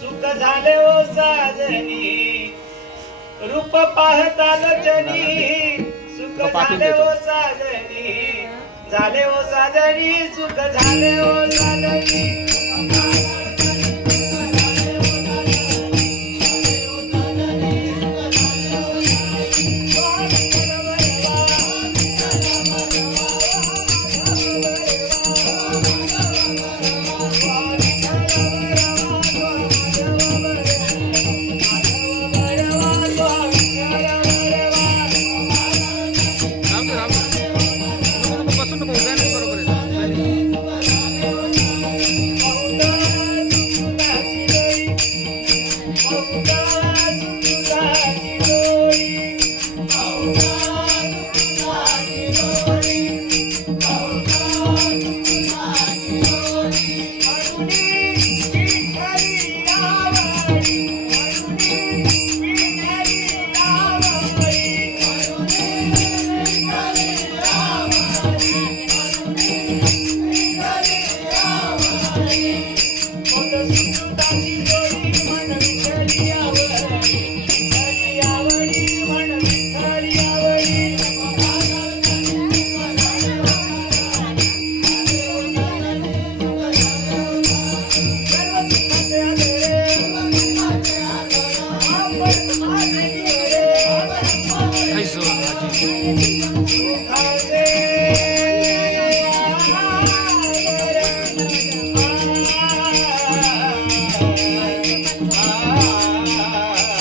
सुख झाले ओ साजनी. रूप पाहता जनी सुख झाले ओ साजनी. झाले ओ साजनी सुख झाले ओ साजनी. थांब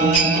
गजर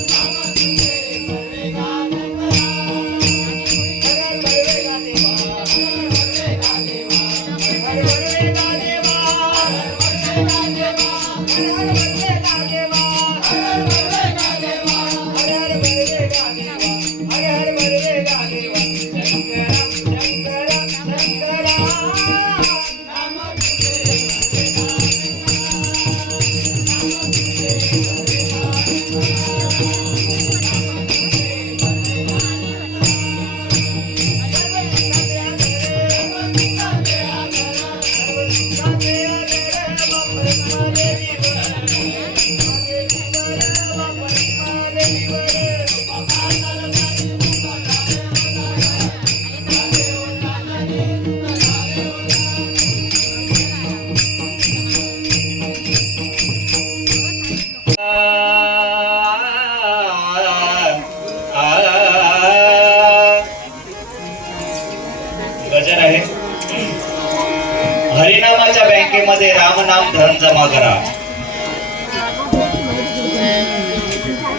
हरिनामाच्या बँकेमध्ये रामनाम धन जमा करा.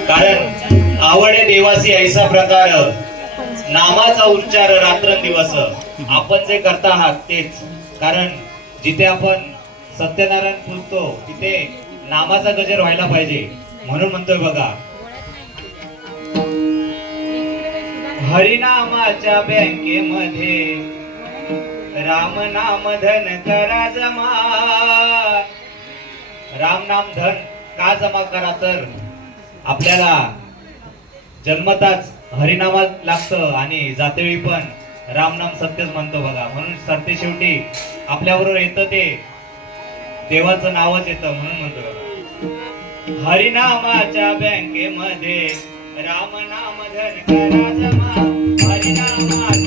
कारण आवडे देवासी ऐसा प्रकार. नामाचा उच्चार रात्रंदिवस आपण जे करता आहात तेच. कारण जिथे आपण सत्यनारायण पूजतो तिथे नामाचा गजर व्हायला पाहिजे. म्हणून म्हणतोय बघा. हरिनामाच्या बँकेमध्ये राम नाम धन करा जमा. राम नाम धन का जमा करा तर? आपल्याला जन्मताच हरिनामात लागतं आणि जातेवेळी पण रामनाम सत्यच म्हणतो बघा. म्हणून सरते शेवटी आपल्याबरोबर येतं ते. देवाचं नावच येतं म्हणून म्हणतो बघा. हरिनामाच्या बँकेमध्ये राम नाम धन करा जमा. हरिनामा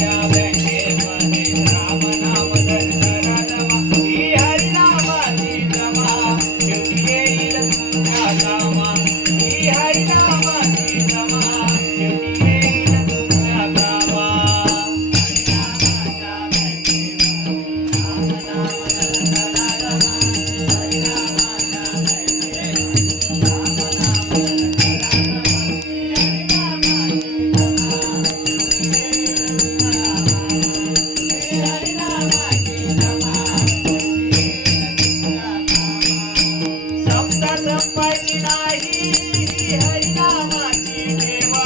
ब्रह्माची नाही. हरिनामाची देवा.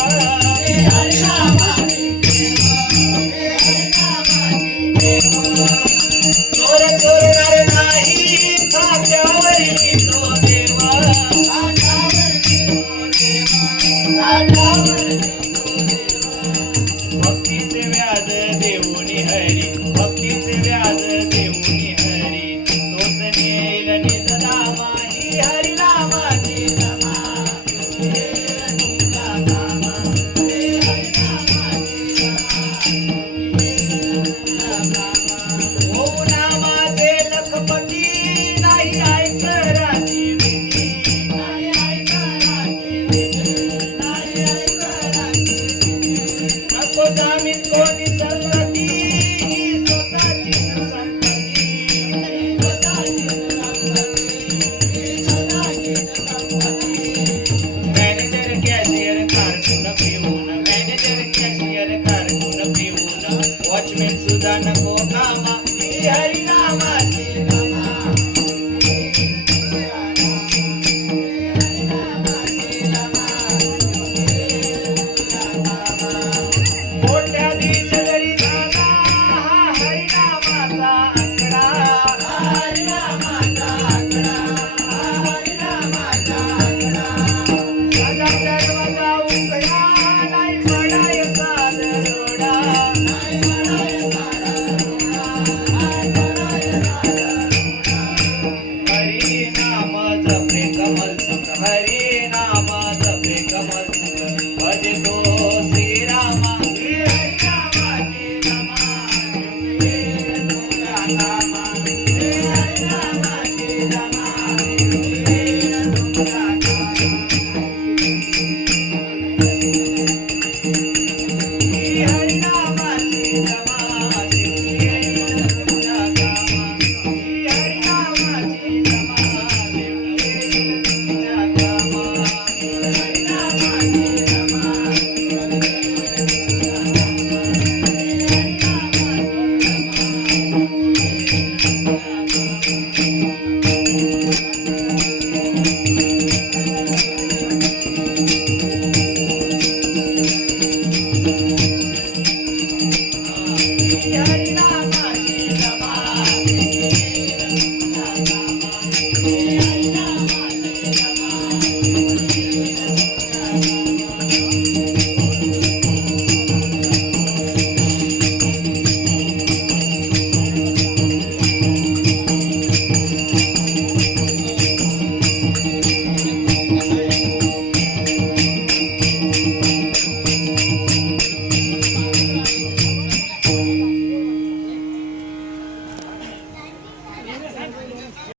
हरिनामाची चोर चोरणार नाही. खात्यावरी तो देवा.